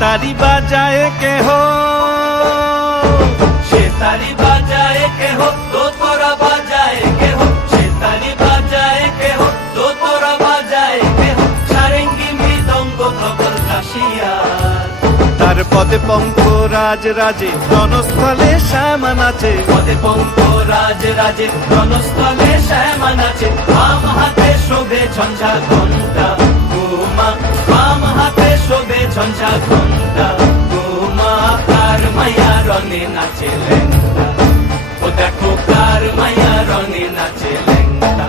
তারি বাজায় কেহ, সে তারি বাজায় কেহ, দোতরা বাজায় কেহ, সে তারি বাজায় কেহ, দোতরা বাজায় কেহ, সারেঙ্গি মৃদঙ্গ তবল কাশিয়ার। তার পদে পঙ্ক রাজ রাজে, রণস্থলে শ্যামা নাচে। পদে পঙ্ক রাজ রাজে, রণস্থলে শ্যামা নাচে। বাম হাতে শোভে ঝঞ্ঝা ঘণ্টা উমা, বাম হাতে শোভে ঝঞ্ঝা ঘণ্টা উমা। কার মায়া রঙে নাচে লেঙ্গা, ও দেখো কার মায়া রঙে নাচে লেঙ্গা।